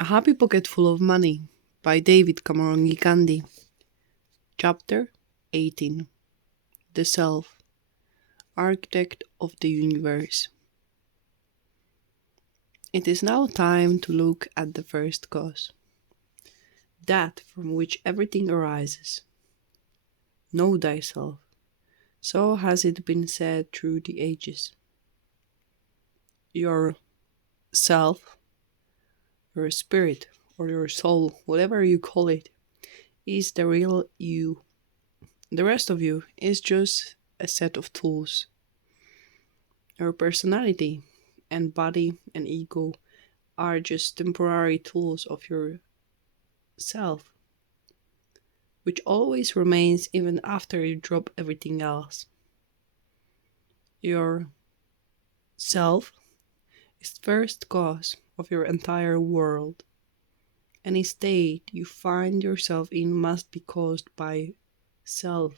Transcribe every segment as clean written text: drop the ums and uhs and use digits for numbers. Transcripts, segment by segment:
A Happy Pocket Full of Money by David Cameron Gikandi. Chapter 18. The Self, Architect of the Universe. It is now time to look at the first cause, that from which everything arises. Know thyself. So has it been said through the ages. Your self, your spirit, or your soul, whatever you call it, is the real you. The rest of you is just a set of tools. Your personality and body and ego are just temporary tools of your self, which always remains even after you drop everything else. Your self is the first cause of your entire world. Any state you find yourself in must be caused by self.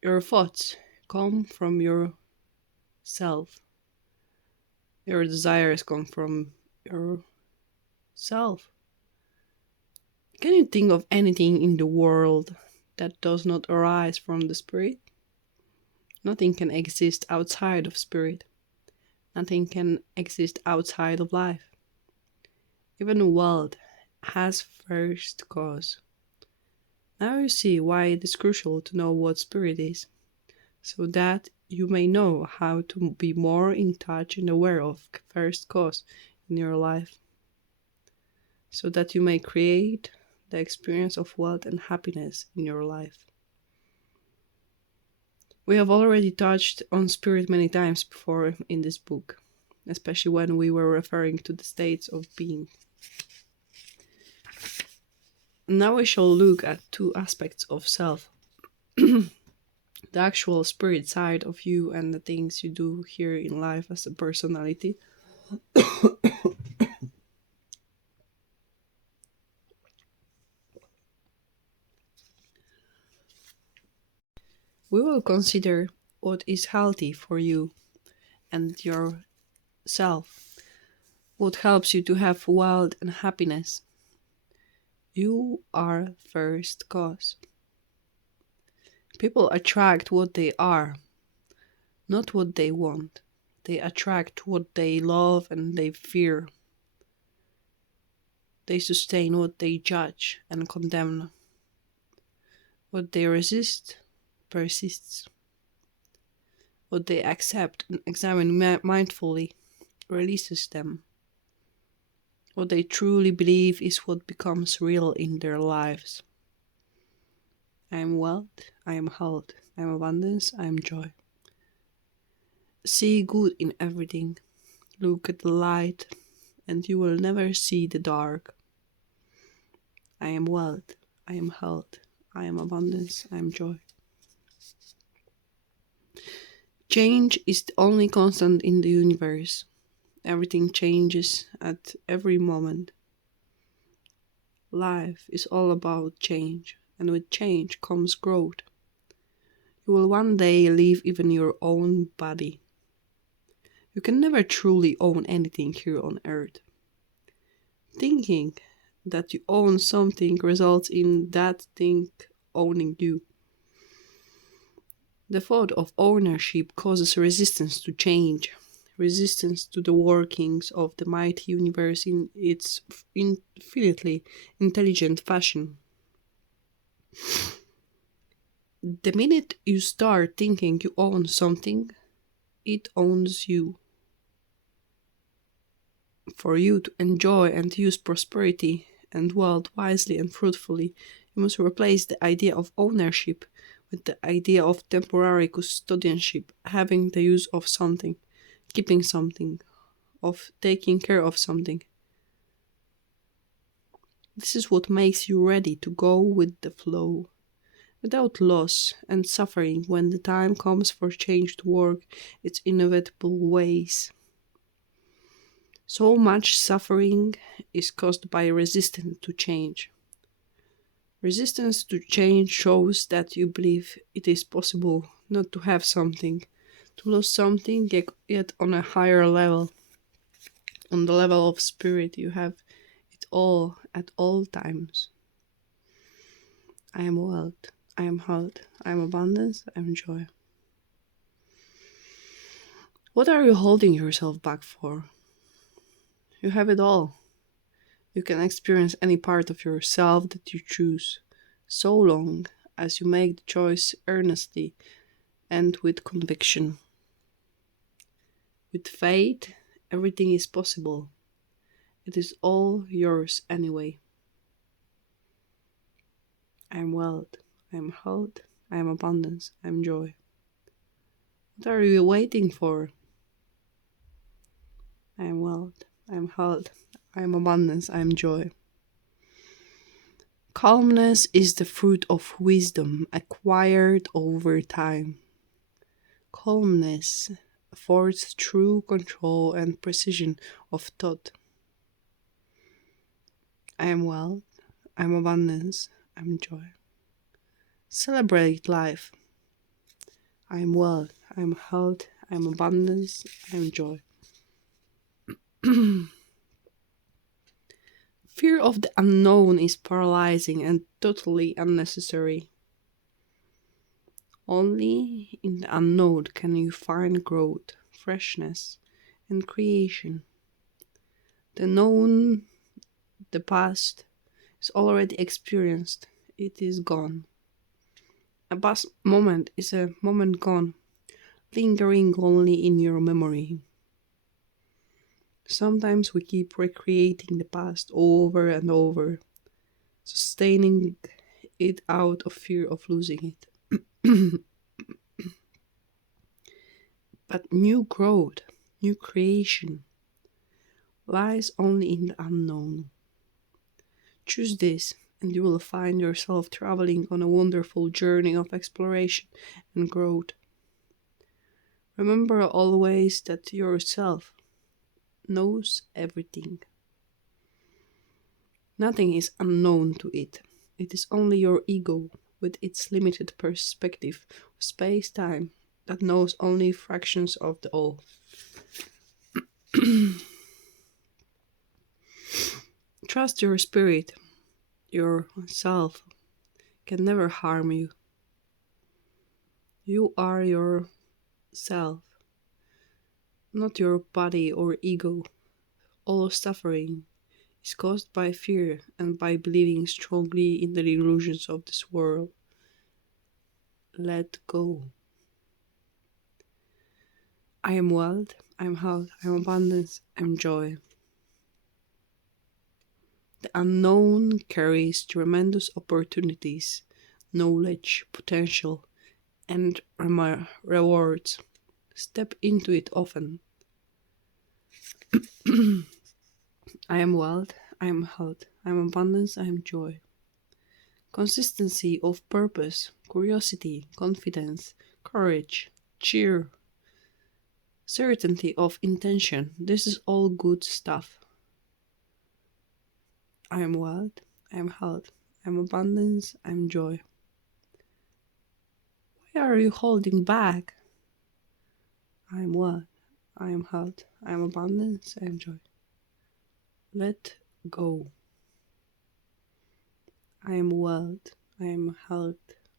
Your thoughts come from your self. Your desires come from your self. Can you think of anything in the world that does not arise from the spirit? Nothing can exist outside of spirit. Nothing can exist outside of life. Even the world has first cause. Now you see why it is crucial to know what spirit is, so that you may know how to be more in touch and aware of first cause in your life, so that you may create the experience of wealth and happiness in your life. We have already touched on spirit many times before in this book, especially when we were referring to the states of being. Now we shall look at two aspects of self. The actual spirit side of you and the things you do here in life as a personality. We will consider what is healthy for you and your self, what helps you to have wealth and happiness. You are first cause. People attract what they are, not what they want. They attract what they love and they fear. They sustain what they judge and condemn. What they resist persists. What they accept and examine mindfully releases them. What they truly believe is what becomes real in their lives. I am wealth, I am health, I am abundance, I am joy. See good in everything. Look at the light, and you will never see the dark. I am wealth, I am health, I am abundance, I am joy. Change is the only constant in the universe. Everything changes at every moment. Life is all about change, and with change comes growth. You will one day leave even your own body. You can never truly own anything here on earth. Thinking that you own something results in that thing owning you. The thought of ownership causes resistance to change, resistance to the workings of the mighty universe in its infinitely intelligent fashion. The minute you start thinking you own something, it owns you. For you to enjoy and use prosperity and wealth wisely and fruitfully, you must replace the idea of ownership with the idea of temporary custodianship, having the use of something, keeping something, of taking care of something. This is what makes you ready to go with the flow, without loss and suffering when the time comes for change to work its inevitable ways. So much suffering is caused by resistance to change. Resistance to change shows that you believe it is possible not to have something, to lose something yet on a higher level. On the level of spirit, you have it all at all times. I am wealth, I am health, I am abundance, I am joy. What are you holding yourself back for? You have it all. You can experience any part of yourself that you choose, so long as you make the choice earnestly and with conviction. With faith, everything is possible. It is all yours anyway. I am wealth, I am health, I am abundance, I am joy. What are you waiting for? I am wealth, I am health, I am abundance, I am joy. Calmness is the fruit of wisdom acquired over time. Calmness affords true control and precision of thought. I am wealth, I am abundance, I am joy. Celebrate life. I am wealth, I am health, I am abundance, I am joy. Fear of the unknown is paralyzing and totally unnecessary. Only in the unknown can you find growth, freshness, and creation. The known, the past, is already experienced. It is gone. A past moment is a moment gone, lingering only in your memory. Sometimes we keep recreating the past over and over, sustaining it out of fear of losing it. But new growth, new creation, lies only in the unknown. Choose this, and you will find yourself traveling on a wonderful journey of exploration and growth. Remember always that yourself knows everything. Nothing is unknown to it. It is only your ego, with its limited perspective of space-time, that knows only fractions of the all. Trust your spirit. Yourself can never harm you. You are yourself, not your body or ego. All suffering is caused by fear and by believing strongly in the illusions of this world. Let go. I am wealth, I am health, I am abundance, I am joy. The unknown carries tremendous opportunities, knowledge, potential, and rewards. Step into it often. I am wealth, I am health, I am abundance, I am joy. Consistency of purpose, curiosity, confidence, courage, cheer, certainty of intention. This is all good stuff. I am wealth, I am health, I am abundance, I am joy. Why are you holding back? I am wealth, I am health, I am abundance, I am joy. Let go. I am wealth, I am health,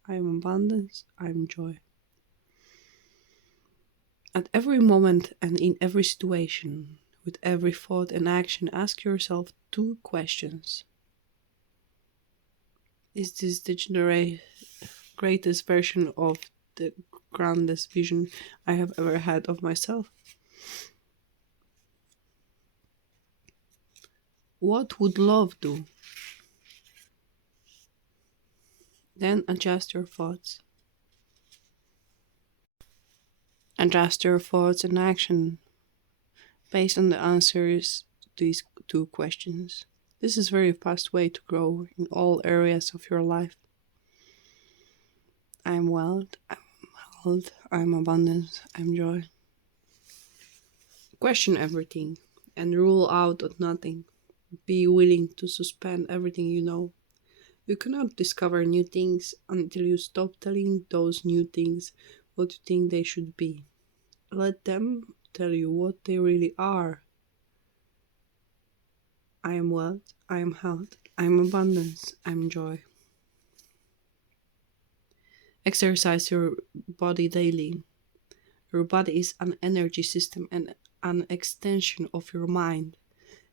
I am abundance, I am joy. At every moment and in every situation, with every thought and action, ask yourself two questions. Is this the greatest version of the grandest vision I have ever had of myself? What would love do? Then adjust your thoughts. Adjust your thoughts and action based on the answers to these two questions. This is a very fast way to grow in all areas of your life. I am wealth, I am health, I am abundance, I am joy. Question everything and rule out nothing. Be willing to suspend everything you know. You cannot discover new things until you stop telling those new things what you think they should be. Let them tell you what they really are. I am wealth, I am health, I am abundance, I am joy. Exercise your body daily. Your body is an energy system and an extension of your mind.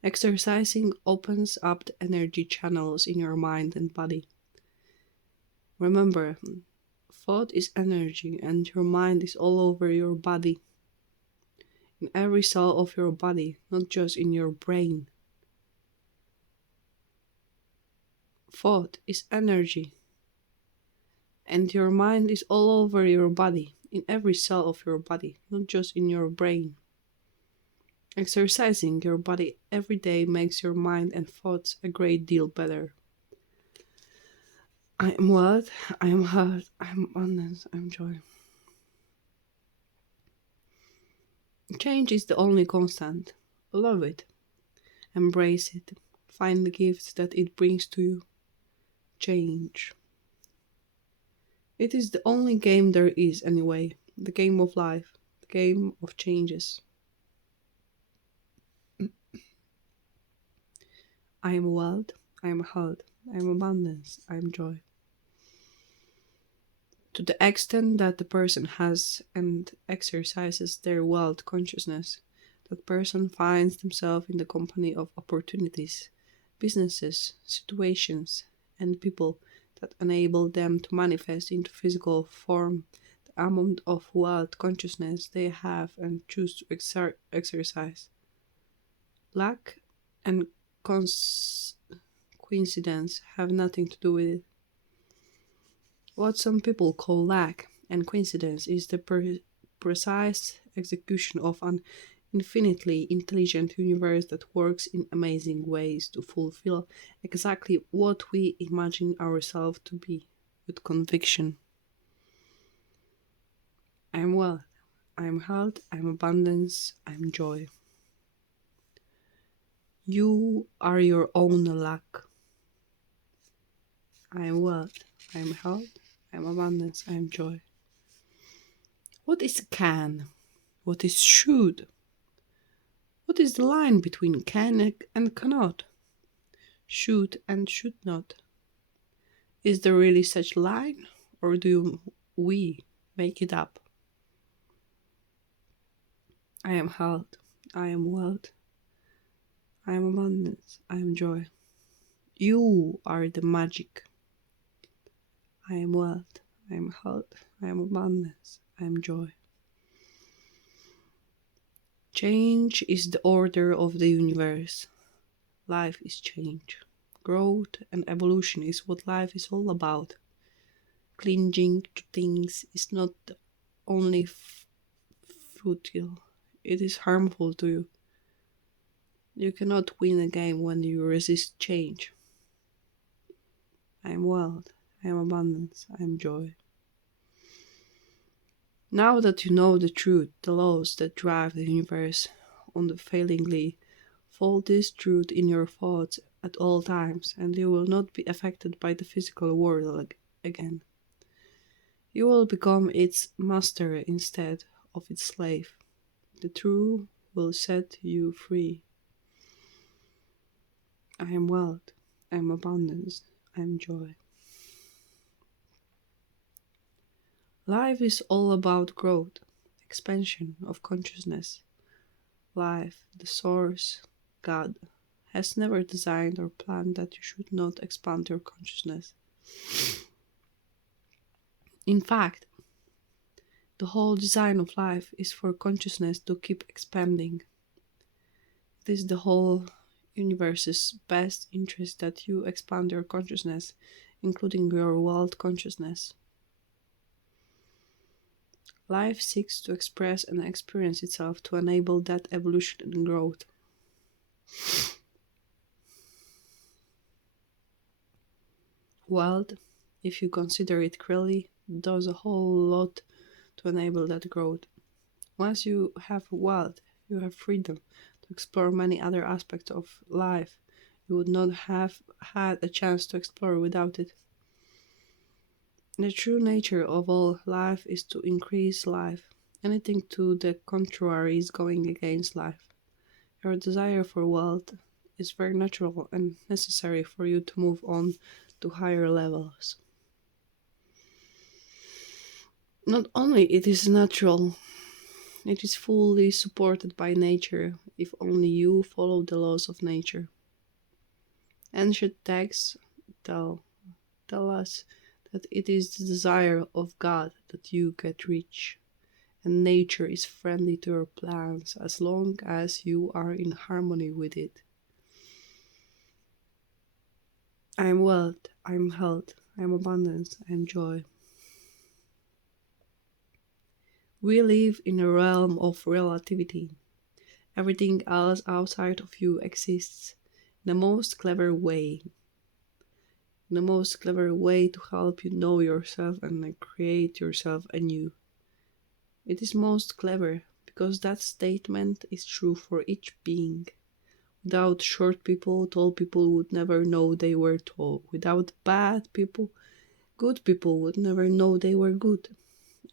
Exercising opens up the energy channels in your mind and body. Remember, thought is energy and your mind is all over your body. In every cell of your body, not just in your brain. Thought is energy and your mind is all over your body, in every cell of your body, not just in your brain. Exercising your body every day makes your mind and thoughts a great deal better. I am wealth, I am health, I am abundance, I am joy. Change is the only constant. Love it. Embrace it. Find the gifts that it brings to you. Change. It is the only game there is anyway. The game of life. The game of changes. I am wealth, I am health, I am abundance, I am joy. To the extent that the person has and exercises their wealth consciousness, that person finds themselves in the company of opportunities, businesses, situations, and people that enable them to manifest into physical form the amount of wealth consciousness they have and choose to exercise. Luck and coincidence have nothing to do with it. What some people call luck and coincidence is the precise execution of an infinitely intelligent universe that works in amazing ways to fulfill exactly what we imagine ourselves to be, with conviction. I am wealth, I am health, I am abundance, I am joy. You are your own luck. I am wealth, I am health, I am abundance, I am joy. What is can? What is should? What is the line between can and cannot? Should and should not? Is there really such a line, or do we make it up? I am health, I am wealth, I am abundance, I am joy. You are the magic. I am wealth, I am health, I am abundance, I am joy. Change is the order of the universe. Life is change. Growth and evolution is what life is all about. Clinging to things is not only futile, it is harmful to you. You cannot win a game when you resist change. I am wealth, I am abundance, I am joy. Now that you know the truth, the laws that drive the universe unfailingly, fold this truth in your thoughts at all times, and you will not be affected by the physical world again. You will become its master instead of its slave. The truth will set you free. I am wealth, I am abundance, I am joy. Life is all about growth, expansion of consciousness. Life, the source, God, has never designed or planned that you should not expand your consciousness. In fact, the whole design of life is for consciousness to keep expanding. It is the whole universe's best interest that you expand your consciousness, including your world consciousness. Life seeks to express and experience itself to enable that evolution and growth. Wealth, if you consider it clearly, does a whole lot to enable that growth. Once you have wealth, you have freedom to explore many other aspects of life you would not have had a chance to explore without it. The true nature of all life is to increase life. Anything to the contrary is going against life. Your desire for wealth is very natural and necessary for you to move on to higher levels. Not only it is natural, it is fully supported by nature if only you follow the laws of nature. Ancient texts tell, tell us that it is the desire of God that you get rich, and nature is friendly to your plans as long as you are in harmony with it. I am wealth, I am health, I am abundance, I am joy. We live in a realm of relativity. Everything else outside of you exists in the most clever way. In the most clever way to help you know yourself and create yourself anew. It is most clever because that statement is true for each being. Without short people, tall people would never know they were tall. Without bad people, good people would never know they were good.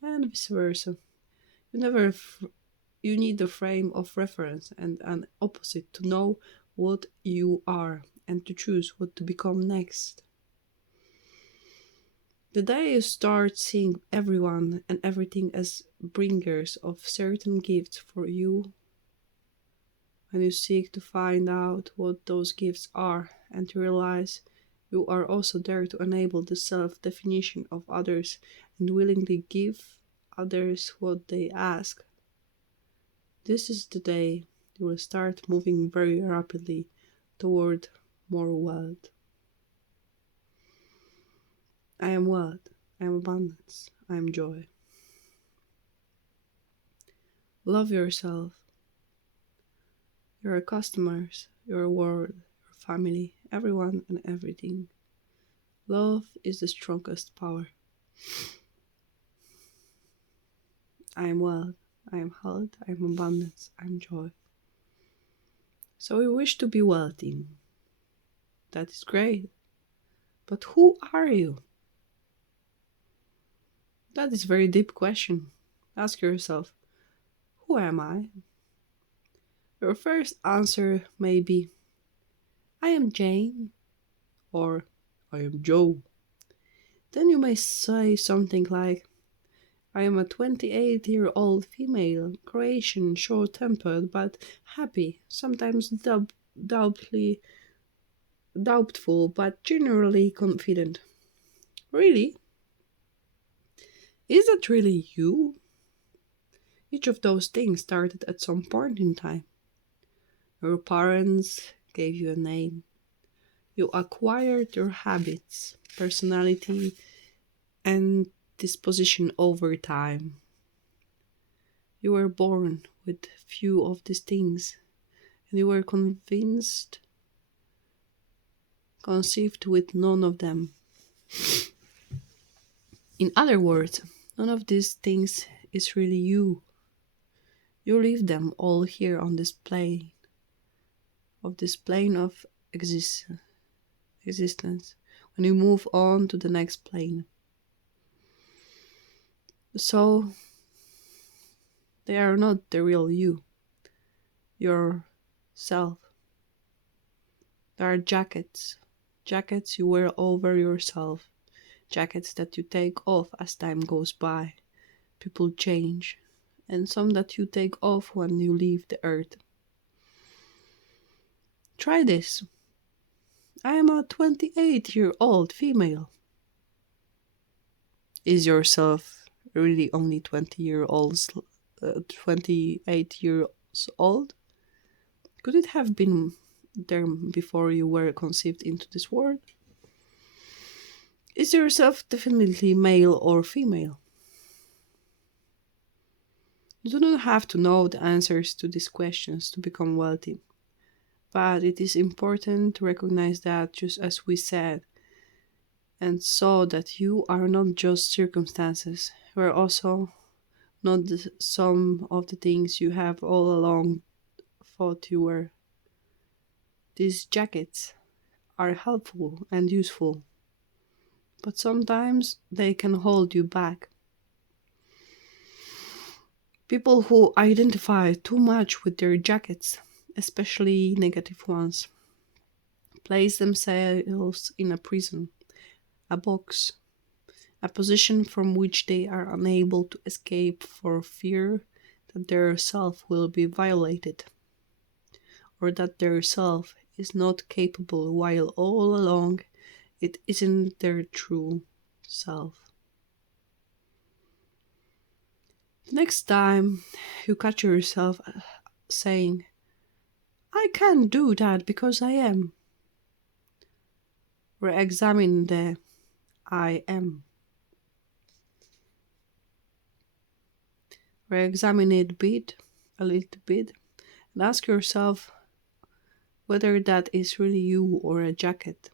And vice versa. You never you need a frame of reference and an opposite to know what you are and to choose what to become next. The day you start seeing everyone and everything as bringers of certain gifts for you, when you seek to find out what those gifts are and to realize you are also there to enable the self definition of others and willingly give others what they ask. This is the day you will start moving very rapidly toward more wealth. I am wealth, I am abundance, I am joy. Love yourself, your customers, your world, your family, everyone and everything. Love is the strongest power. I am wealth, I am health, I am abundance, I am joy. So you wish to be wealthy. That is great. But who are you? That is a very deep question. Ask yourself, who am I? Your first answer may be, I am Jane, or I am Joe. Then you may say something like, I am a 28-year-old female, Croatian, short-tempered, but happy, sometimes doubtful, but generally confident. Really? Is that really you? Each of those things started at some point in time. Your parents gave you a name. You acquired your habits, personality, and disposition over time. You were born with few of these things, and you were conceived with none of them. In other words, none of these things is really you. You leave them all here on this plane, of existence, when you move on to the next plane. So, they are not the real you, yourself. They are jackets you wear over yourself, jackets that you take off as time goes by. People change, and some that you take off when you leave the earth. Try this. I am a 28-year-old female. Is yourself really only 28 years old? Could it have been there before you were conceived into this world? Is yourself definitely male or female? You do not have to know the answers to these questions to become wealthy, but it is important to recognize that, just as we said, and saw, that you are not just circumstances, you are also not the sum of the things you have all along thought you were. These jackets are helpful and useful, but sometimes they can hold you back. People who identify too much with their jackets, especially negative ones, place themselves in a prison, a box, a position from which they are unable to escape for fear that their self will be violated, or that their self is not capable while all along it isn't their true self. Next time you catch yourself saying, I can't do that because I am, re examine the I am. Re examine it a little bit, and ask yourself whether that is really you or a jacket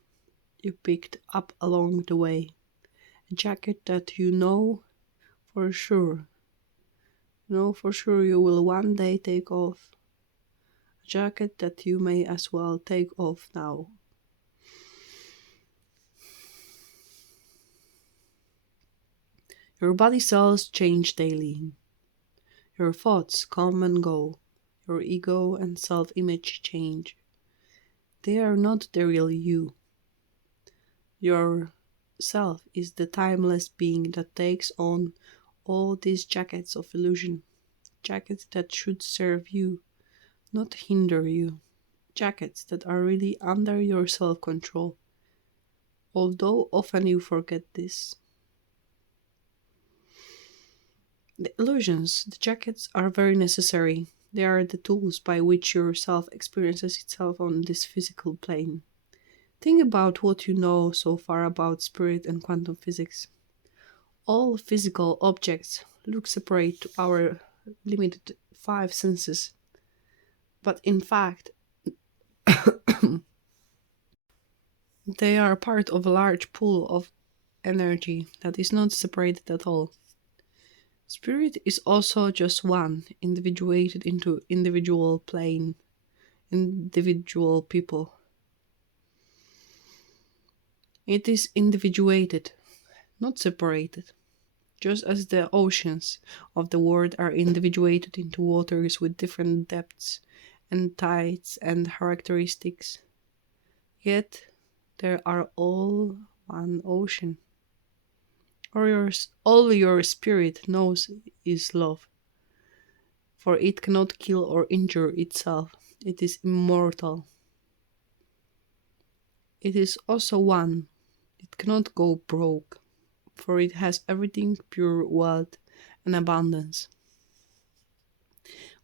you picked up along the way. A jacket that for sure, know for sure you will one day take off. A jacket that you may as well take off now. Your body cells change daily. Your thoughts come and go. Your ego and self-image change. They are not the real you. Your self is the timeless being that takes on all these jackets of illusion. Jackets that should serve you, not hinder you. Jackets that are really under your self-control. Although often you forget this. The illusions, the jackets, are very necessary. They are the tools by which your self experiences itself on this physical plane. Think about what you know so far about spirit and quantum physics. All physical objects look separate to our limited five senses, but in fact, they are part of a large pool of energy that is not separated at all. Spirit is also just one, individuated into individual plane, individual people. It is individuated, not separated, just as the oceans of the world are individuated into waters with different depths and tides and characteristics. Yet they are all one ocean. All your spirit knows is love, for it cannot kill or injure itself. It is immortal. It is also one. It cannot go broke, for it has everything pure wealth and abundance.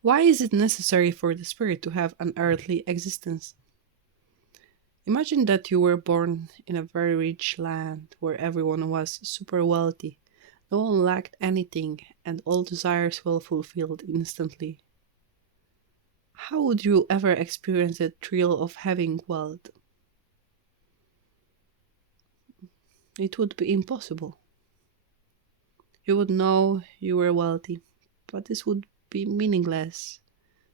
Why is it necessary for the spirit to have an earthly existence? Imagine that you were born in a very rich land where everyone was super wealthy, no one lacked anything, and all desires were fulfilled instantly. How would you ever experience the thrill of having wealth? It would be impossible. You would know you were wealthy, but this would be meaningless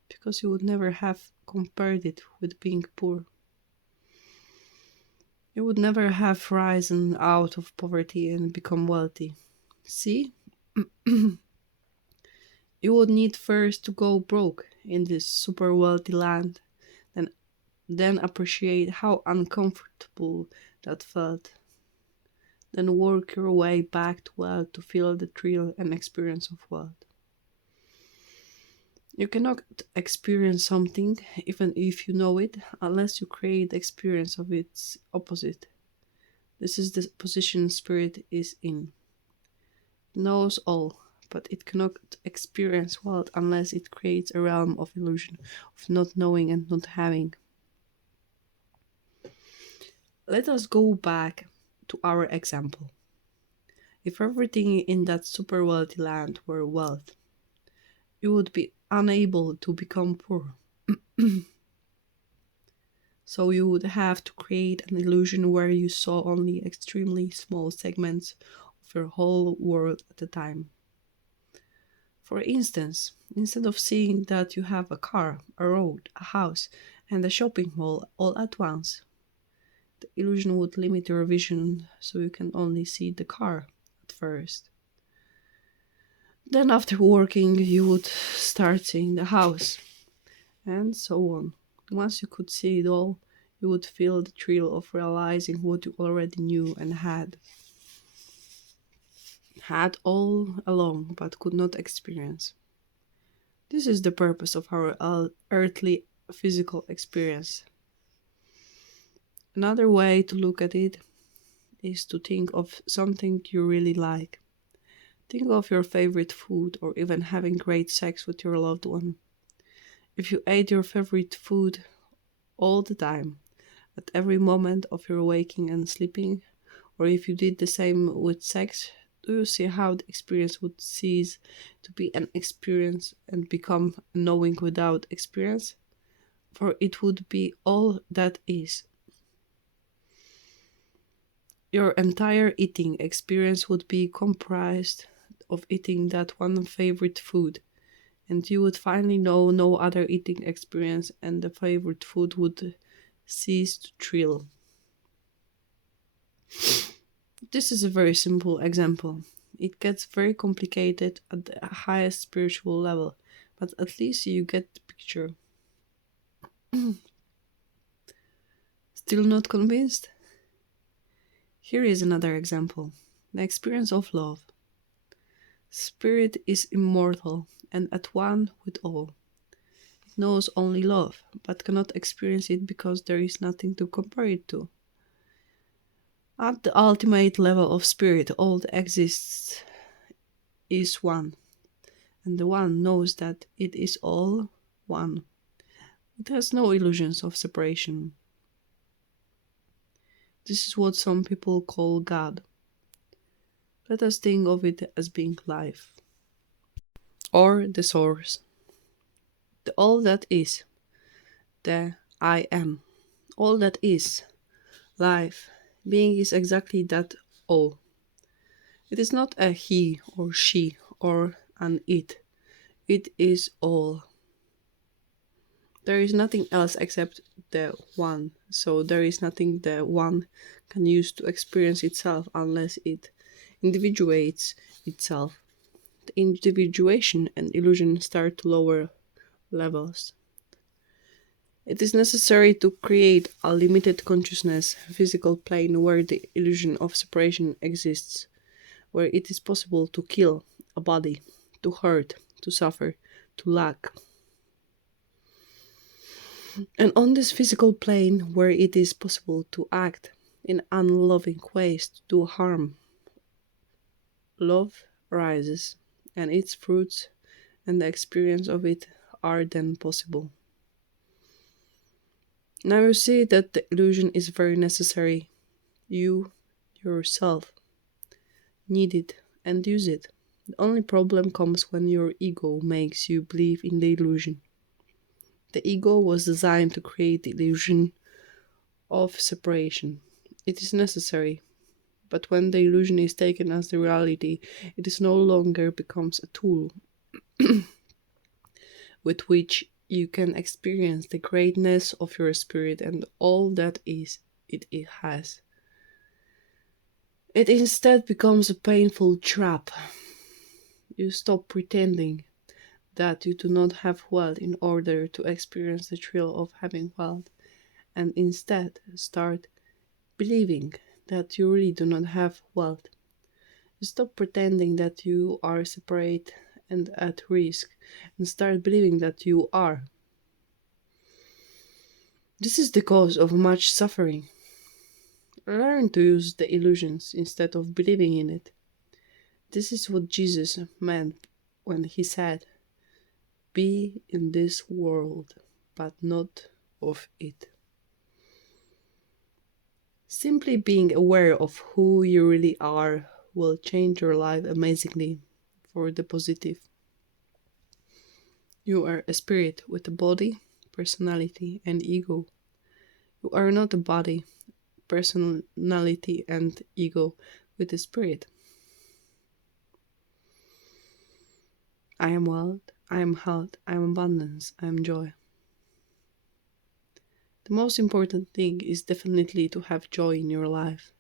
because you would never have compared it with being poor. You would never have risen out of poverty and become wealthy. See? You would need first to go broke in this super wealthy land, then appreciate how uncomfortable that felt. Then work your way back to wealth to feel the thrill and experience of wealth. You cannot experience something, even if you know it, unless you create the experience of its opposite. This is the position spirit is in. It knows all, but it cannot experience wealth unless it creates a realm of illusion, of not knowing and not having. Let us go back to our example. If everything in that super wealthy land were wealth, you would be unable to become poor. So you would have to create an illusion where you saw only extremely small segments of your whole world at a time. For instance, instead of seeing that you have a car, a road, a house, and a shopping mall all at once, the illusion would limit your vision so you can only see the car at first. Then after working, you would start seeing the house, and so on. Once you could see it all, You would feel the thrill of realizing what you already knew and had all along but could not experience. This is the purpose of our earthly physical experience. Another way to look at it is to think of something you really like. Think of your favorite food or even having great sex with your loved one. If you ate your favorite food all the time, at every moment of your waking and sleeping, or if you did the same with sex, do you see how the experience would cease to be an experience and become a knowing without experience? For it would be all that is. Your entire eating experience would be comprised of eating that one favorite food, and you would finally know no other eating experience, and the favorite food would cease to thrill. This is a very simple example. It gets very complicated at the highest spiritual level, but at least you get the picture. Still not convinced? Here is another example: the experience of love. Spirit is immortal and at one with all. It knows only love, but cannot experience it because there is nothing to compare it to. At the ultimate level of spirit, all that exists is one, and the one knows that it is all one. It has no illusions of separation. This is what some people call God. Let us think of it as being life, or the source, the all that is, the I am. All that is, life, being is exactly that all. It is not a he or she or an it. It is all. There is nothing else except the one, so there is nothing the one can use to experience itself unless it individuates itself. The individuation and illusion start to lower levels. It is necessary to create a limited consciousness physical plane where the illusion of separation exists, where it is possible to kill a body, to hurt, to suffer, to lack. And on this physical plane where it is possible to act in unloving ways to do harm, love rises, and its fruits and the experience of it are then possible. Now you see that the illusion is very necessary. You, yourself, need it and use it. The only problem comes when your ego makes you believe in the illusion. The ego was designed to create the illusion of separation. It is necessary, but when the illusion is taken as the reality, it is no longer becomes a tool with which you can experience the greatness of your spirit and all that is it has. It instead becomes a painful trap. You stop pretending that you do not have wealth in order to experience the thrill of having wealth, and instead start believing that you really do not have wealth. You stop pretending that you are separate and at risk, and start believing that you are. This is the cause of much suffering. Learn to use the illusions instead of believing in it. This is what Jesus meant when he said, "Be in this world, but not of it." Simply being aware of who you really are will change your life amazingly for the positive. You are a spirit with a body, personality, and ego. You are not a body, personality, and ego with a spirit. I am wealth, I am health, I am abundance, I am joy. The most important thing is definitely to have joy in your life.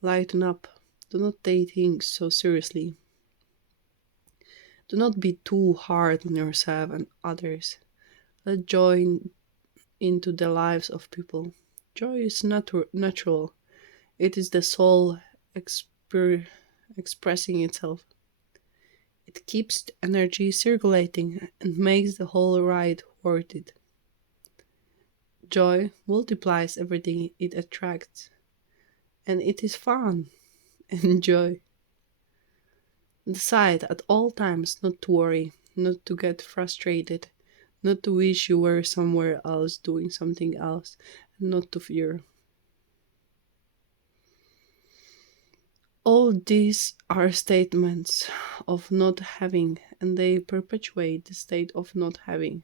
Lighten up. Do not take things so seriously. Do not be too hard on yourself and others. Let joy into the lives of people. Joy is natural, it is the soul exper- expressing itself. It keeps the energy circulating and makes the whole ride worth it. Joy multiplies everything it attracts, and it is fun. Enjoy. Decide at all times not to worry, not to get frustrated, not to wish you were somewhere else doing something else, and not to fear. All these are statements of not having, and they perpetuate the state of not having.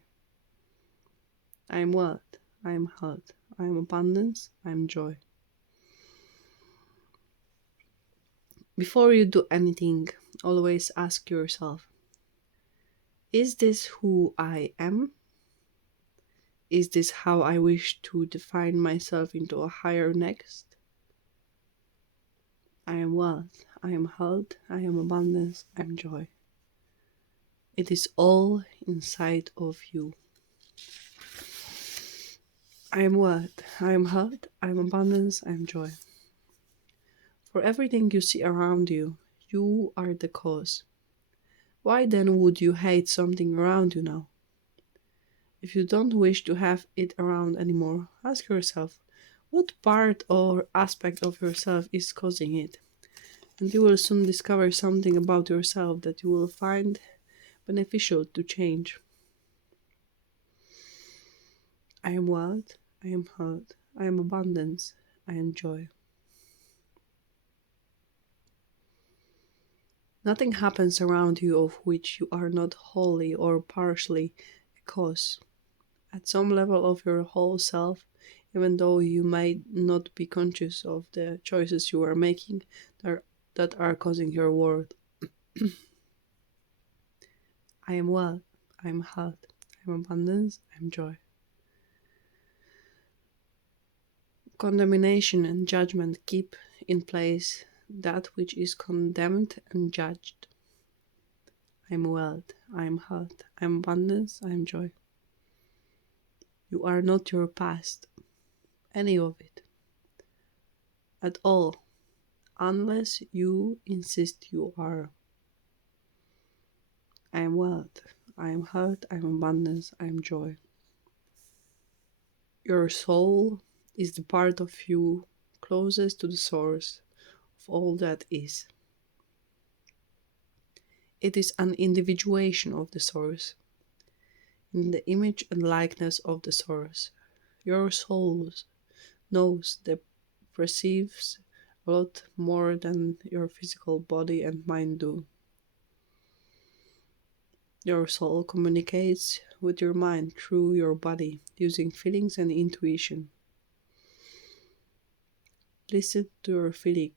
I am wealth, I am health, I am abundance, I am joy. Before you do anything, always ask yourself, is this who I am? Is this how I wish to define myself into a higher next? I am wealth, I am health, I am abundance, I am joy. It is all inside of you. I am wealth, I am health, I am abundance, I am joy. For everything you see around you, you are the cause. Why then would you hate something around you now? If you don't wish to have it around anymore, ask yourself, what part or aspect of yourself is causing it? And you will soon discover something about yourself that you will find beneficial to change. I am wealth, I am health, I am abundance, I am joy. Nothing happens around you of which you are not wholly or partially a cause. At some level of your whole self, even though you may not be conscious of the choices you are making that are causing your world. I am wealth, I am health, I am abundance, I am joy. Condemnation and judgment keep in place that which is condemned and judged. I am wealth, I am health, I am abundance, I am joy. You are not your past, any of it, at all, unless you insist you are. I am wealth, I am health, I am abundance, I am joy. Your soul is the part of you closest to the source of all that is. It is an individuation of the source, in the image and likeness of the source. Your soul knows that perceives a lot more than your physical body and mind do. Your soul communicates with your mind through your body using feelings and intuition. Listen to your feelings.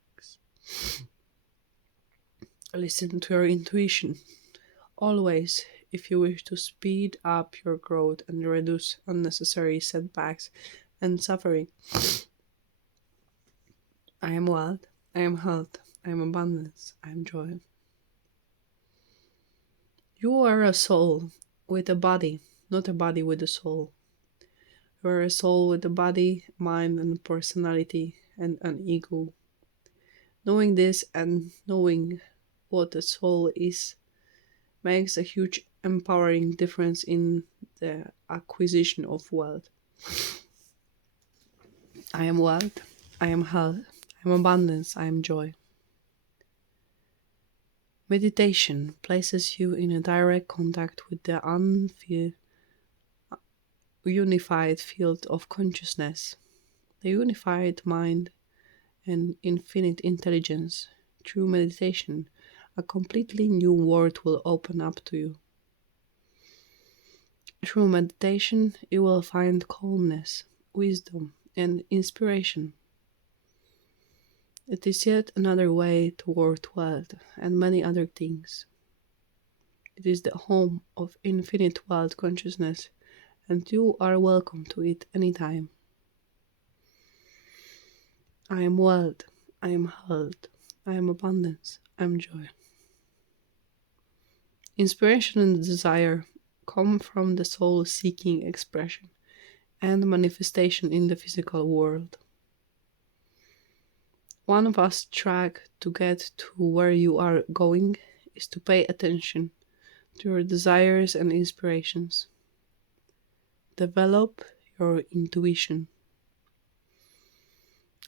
Listen to your intuition. Always, if you wish to speed up your growth and reduce unnecessary setbacks and suffering. I am wealth, I am health, I am abundance, I am joy. You are a soul with a body, not a body with a soul. You are a soul with a body, mind, and personality, and an ego. Knowing this and knowing what a soul is makes a huge empowering difference in the acquisition of wealth. I am wealth, I am health, I am abundance, I am joy. Meditation places you in a direct contact with the unified field of consciousness, the unified mind and infinite intelligence. Through meditation, a completely new world will open up to you. Through meditation, you will find calmness, wisdom, and inspiration. It is yet another way toward wealth and many other things. It is the home of infinite wealth consciousness, and you are welcome to it anytime. I am wealth, I am health, I am abundance, I am joy. Inspiration and desire come from the soul seeking expression, and manifestation in the physical world. One fast track to get to where you are going is to pay attention to your desires and inspirations. Develop your intuition.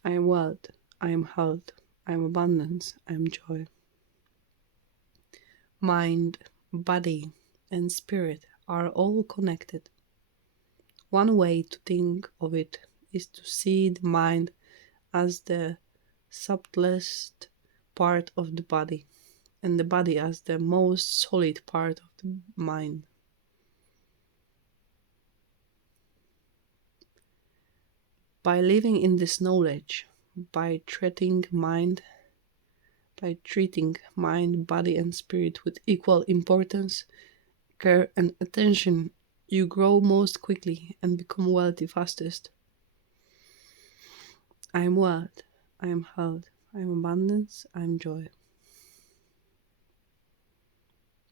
I am wealth, I am health, I am abundance, I am joy. Mind, body, and spirit are all connected. One way to think of it is to see the mind as the subtlest part of the body, and the body as the most solid part of the mind. By living in this knowledge, by treating mind, body, and spirit with equal importance, care, and attention, you grow most quickly and become wealthy fastest. I am wealth, I am health, I am abundance, I am joy.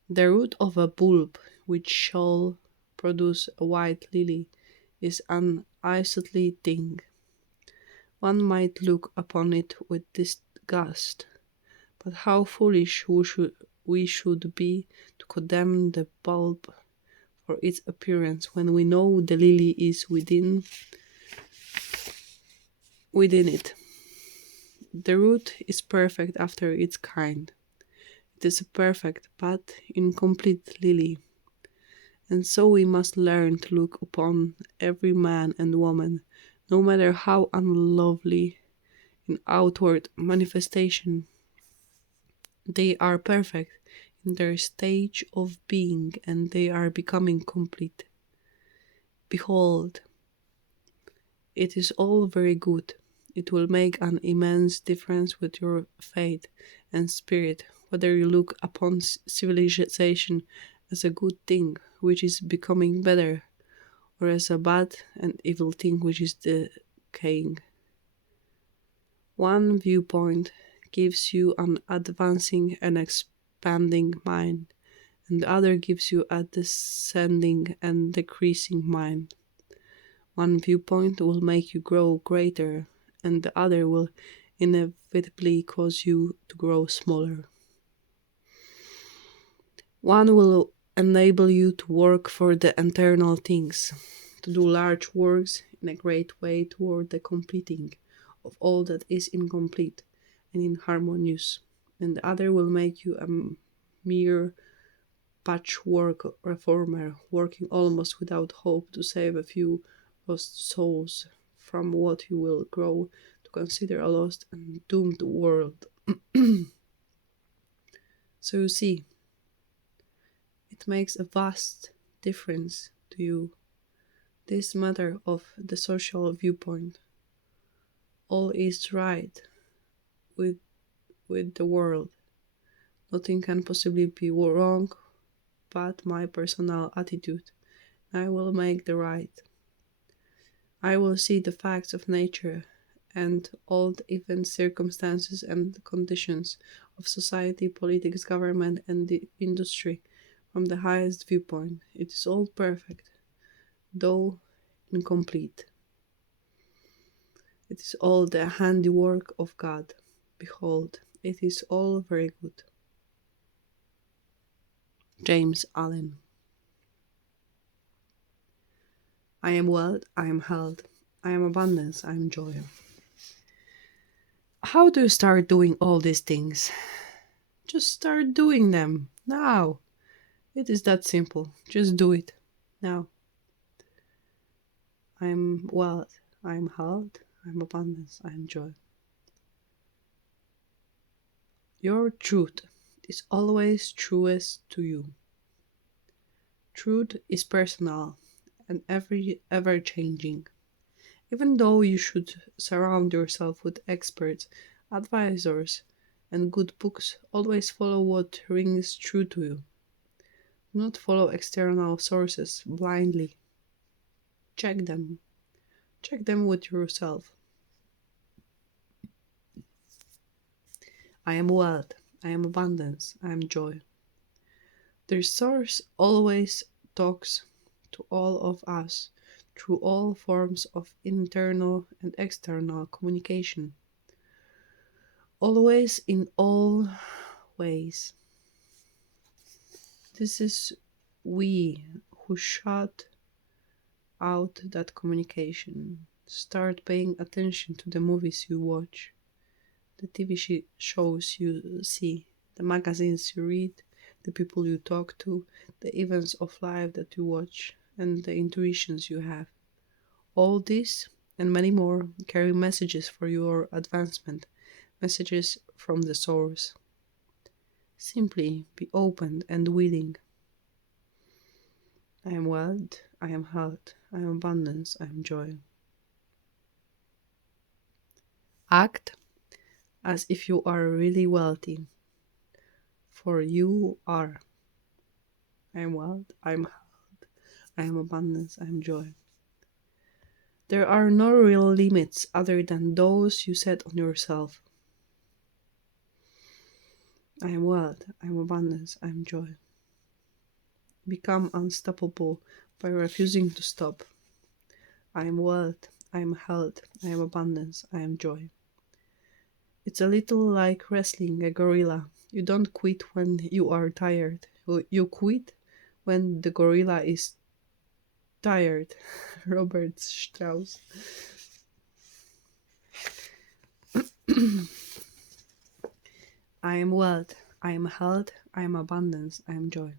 The root of a bulb which shall produce a white lily is an isolated thing. One might look upon it with disgust, but how foolish we should be to condemn the bulb for its appearance when we know the lily is within it. The root is perfect after its kind. It is a perfect but incomplete lily. And so we must learn to look upon every man and woman, no matter how unlovely in outward manifestation. They are perfect in their stage of being, and they are becoming complete. Behold, it is all very good. It will make an immense difference with your faith and spirit, whether you look upon civilization as a good thing, which is becoming better, or as a bad and evil thing, which is decaying. One viewpoint gives you an advancing and expanding mind, and the other gives you a descending and decreasing mind. One viewpoint will make you grow greater, and the other will inevitably cause you to grow smaller. One will enable you to work for the eternal things, to do large works in a great way toward the completing of all that is incomplete and inharmonious, and the other will make you a mere patchwork reformer, working almost without hope to save a few lost souls from what you will grow to consider a lost and doomed world. So you see, it makes a vast difference to you, this matter of the social viewpoint. All is right with the world. Nothing can possibly be wrong but my personal attitude. I will make the right. I will see the facts of nature and all the events, circumstances, and conditions of society, politics, government, and the industry from the highest viewpoint. It is all perfect, though incomplete. It is all the handiwork of God. Behold, it is all very good. James Allen. I am wealth, I am health, I am abundance, I am joy. How do you start doing all these things? Just start doing them now. It is that simple. Just do it now. I am wealth, I am health, I am abundance, I am joy. Your truth is always truest to you. Truth is personal and ever changing. Even though you should surround yourself with experts, advisors, and good books, always follow what rings true to you. Do not follow external sources blindly. Check them. Check them with yourself. I am wealth, I am abundance, I am joy. Their source always talks to all of us through all forms of internal and external communication, always in all ways. This is we who shut out that communication. Start paying attention to the movies you watch, the shows you see, the magazines you read, the people you talk to, the events of life that you watch, and the intuitions you have. All this and many more carry messages for your advancement, messages from the source. Simply be open and willing. I am wealth, I am health, I am abundance, I am joy. Act as if you are really wealthy, for you are. I am wealth, I am health, I am abundance, I am joy. There are no real limits other than those you set on yourself. I am wealth, I am abundance, I am joy. Become unstoppable by refusing to stop. I am wealth, I am health, I am abundance, I am joy. It's a little like wrestling a gorilla. You don't quit when you are tired. You quit when the gorilla is tired. Robert Strauss. I am wealth, I am health, I am abundance, I am joy.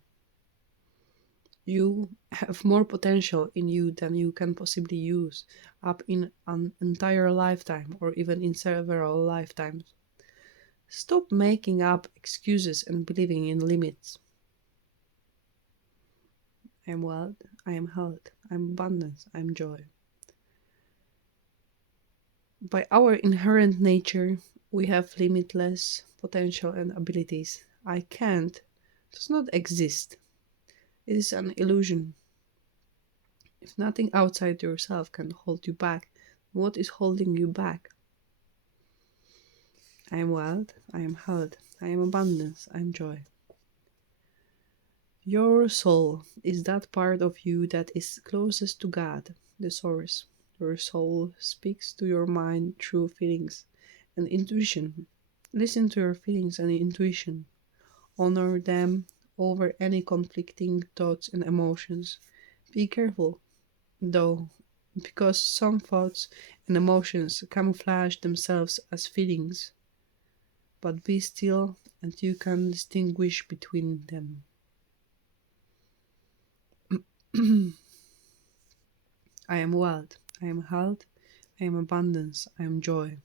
You have more potential in you than you can possibly use up in an entire lifetime or even in several lifetimes. Stop making up excuses and believing in limits. I am wealth, I am health, I am abundance, I am joy. By our inherent nature, we have limitless potential and abilities. I can't does not exist. It is an illusion. If nothing outside yourself can hold you back, what is holding you back? I am wealth, I am health, I am abundance, I am joy. Your soul is that part of you that is closest to God, the source. Your soul speaks to your mind through feelings and intuition. Listen to your feelings and intuition. Honor them over any conflicting thoughts and emotions. Be careful, though, because some thoughts and emotions camouflage themselves as feelings. But be still and you can distinguish between them. I am wealth, I am health, I am abundance, I am joy.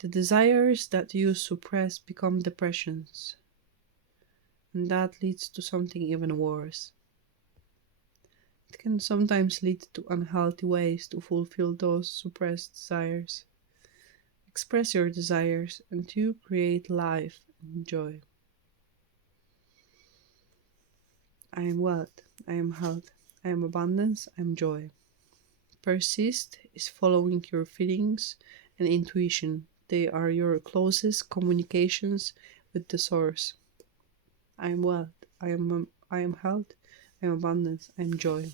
The desires that you suppress become depressions, and that leads to something even worse. It can sometimes lead to unhealthy ways to fulfill those suppressed desires. Express your desires and you create life and joy. I am wealth, I am health, I am abundance, I am joy. Persist is following your feelings and intuition. They are your closest communications with the source. I am wealth, I am health, I am abundance, I am joy.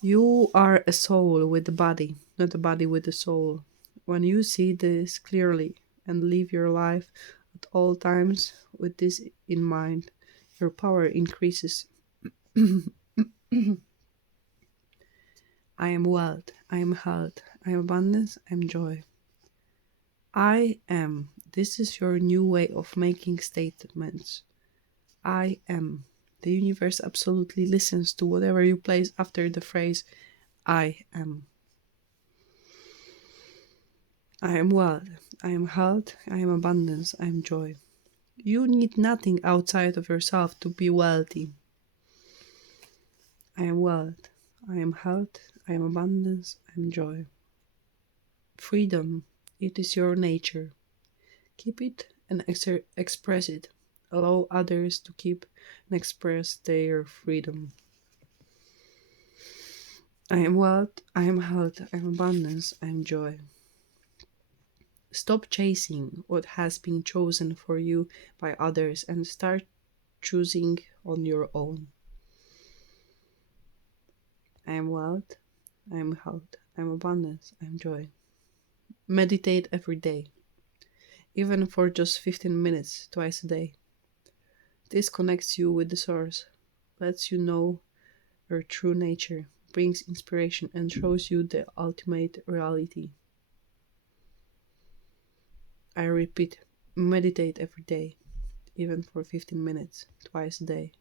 You are a soul with a body, not a body with a soul. When you see this clearly and live your life at all times with this in mind, your power increases. I am wealth, I am health, I am abundance, I am joy. I am. This is your new way of making statements. I am. The universe absolutely listens to whatever you place after the phrase I am. I am wealth, I am health, I am abundance, I am joy. You need nothing outside of yourself to be wealthy. I am wealth, I am health, I am abundance, I am joy. Freedom, it is your nature. Keep it and express it. Allow others to keep and express their freedom. I am wealth, I am health, I am abundance, I am joy. Stop chasing what has been chosen for you by others and start choosing on your own. I am wealth, I am health, I am abundance, I am joy. Meditate every day, even for just 15 minutes twice a day. This connects you with the source, lets you know your true nature, brings inspiration, and shows you the ultimate reality. I repeat, meditate every day, even for 15 minutes twice a day.